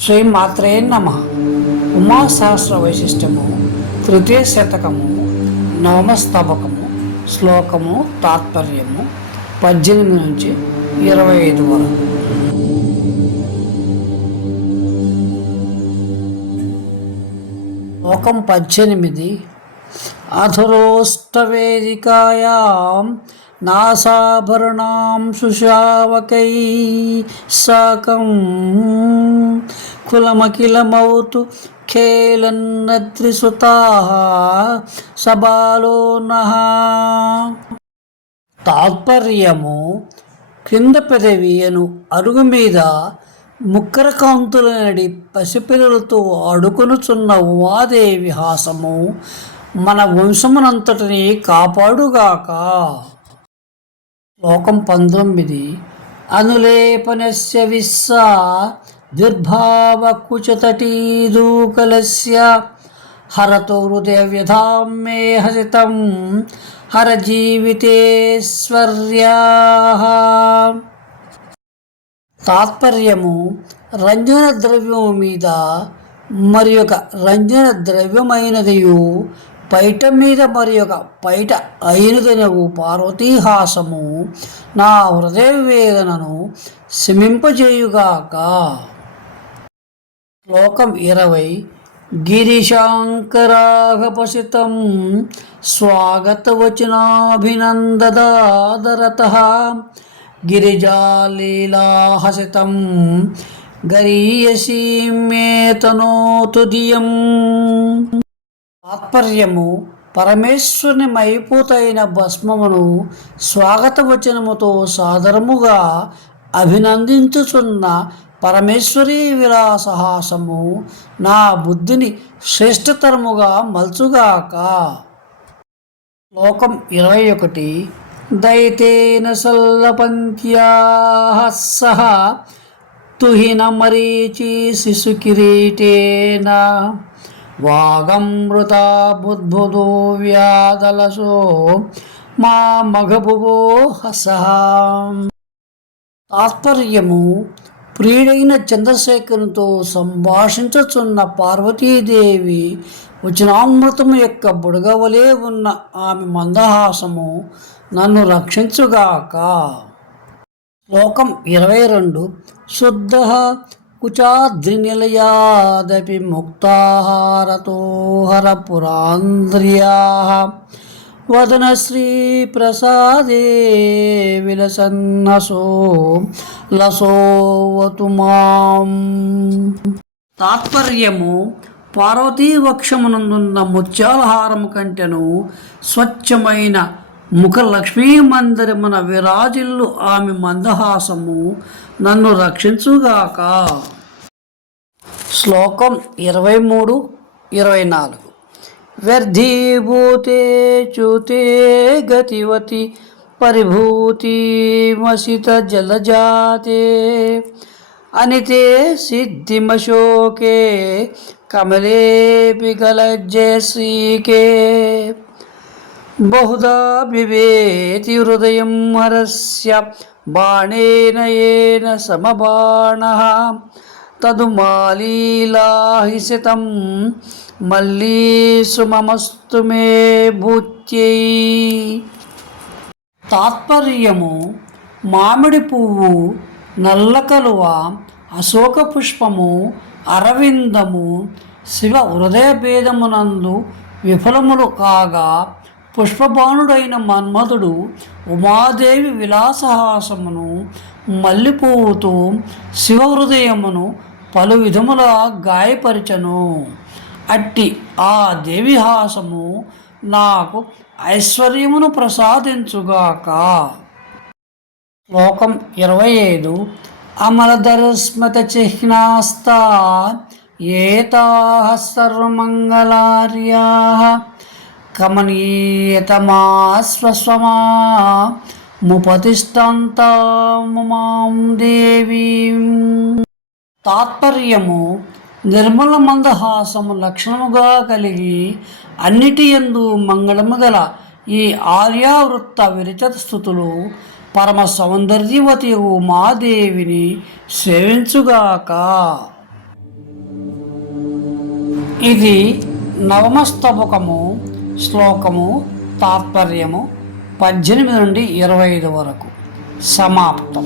శ్రీ మాత్రే నమ. ఉమాసహస్ర వైశిష్టము తృతీయ శతకము నవమస్తబకము శ్లోకము తాత్పర్యము పద్దెనిమిది నుంచి ఇరవై ఐదు వరకు. శ్లోకం పద్దెనిమిది. అధురోష్టవేదికాయాం నాసాభరణాం సుశావకై సాకం. కులమఖిలమౌతు ఖేలన్నద్రిసుతా సబాలో తాత్పర్యము క్రింద పెదవియను అరుగు మీద ముక్కర కాంతుల నడి పసిపిల్లలతో ఆడుకొనుచున్న ఉమాదేవి హాసము మన వంశమునంతటిని కాపాడుగాక. లోకం పంతొమ్మిది. అనులేపనస్య విస్సా దుర్భావకుచతటీదూకలస్య హరతో హృదయ వ్యధాం మే హసితం తాత్పర్యము రంజన ద్రవ్యము మీద మరి ఒక రంజన ద్రవ్యమైనదియు పైట మీద మరి ఒక పైట అయినదనగు పార్వతీహాసము నా హృదయ వేదనను శమింపజేయుగాక. శ్లోకం ఇరవై. గిరిశాంకరాగపసితం స్వాగతవచనాభినందదాదరత గిరిజాలీలాహసితం గరీయసీమేతనోతు దియం తాత్పర్యము పరమేశ్వరుని మైపూతైన భస్మమును స్వాగత వచనముతో సాదరముగా అభినందించుచున్న పరమేశ్వరీ విలాసహాసము నా బుద్ధిని శ్రేష్టతరముగా మల్చుగాక. శ్లోకం ఇరవై ఒకటి. దైతేన సల్లపంక్యా సహ తుహిన మరీచి శిశుకిరీటేన. వాగమృత బుద్భుదో వ్యాదలసో మా మగభువో హస తాత్పర్యము ప్రియుడైన చంద్రశేఖరునితో సంభాషించుచున్న పార్వతీదేవి వచనామృతం యొక్క బుడగవలే ఉన్న ఆమె మందహాసము నన్ను రక్షించుగాక. శ్లోకం ఇరవై రెండు. శుద్ధ కుచాద్రినిలయాదపి ముక్తాహారతో హర పురాంద్రియా వదనశ్రీ ప్రసాదే విలసన్నసో లసోవతు మాం. తాత్పర్యము పార్వతీ వక్షమునందున్న ముత్యాలహారము కంటెను స్వచ్ఛమైన ముఖ లక్ష్మీ మందిరమున విరాజిల్లు ఆమె మందహాసము నన్ను రక్షించుగాక. శ్లోకం ఇరవై మూడు ఇరవై నాలుగు. व्यर्थीभूते च्युते गतिवति परिभूतिमसितजलजाते अनिते सिद्धिमशोके कमलेऽपि कलज्जयसीके बहुधा बिभेति हृदय हरस्य बाणेन येन समबाणः। తదుమాలీలాహిసితం మల్లీ మాలీలాహిసితం మే భూత్యై. తాత్పర్యము మామిడి పువ్వు నల్ల కలువ అశోక పుష్పము అరవిందము శివ హృదయ భేదమునందు విఫలములు కాగా పుష్పబాణుడైన మన్మధుడు ఉమాదేవి విలాసహాసమును మల్లెపువ్వుతో శివహృదయమును పలు విధముల గాయపరిచను. అట్టి ఆ దేవిహాసము నాకు ఐశ్వర్యమును ప్రసాదించుగాక. శ్లోకం ఇరవై ఐదు అమలధరస్మత చిహ్నాస్తా ఏతా సర్వమంగళార్యా కమనీయతమా ముపతిష్టంతా మాం దేవీం. తాత్పర్యము నిర్మల మందహాసము లక్షణముగా కలిగి అన్నిటి యందు మంగళము గల ఈ ఆర్యావృత్త విరచత స్థుతులు పరమ సౌందర్యవతి ఉమాదేవిని సేవించుగాక. ఇది నవమస్తబకము శ్లోకము తాత్పర్యము పద్దెనిమిది నుండి ఇరవై ఐదు వరకు. సమాప్తం.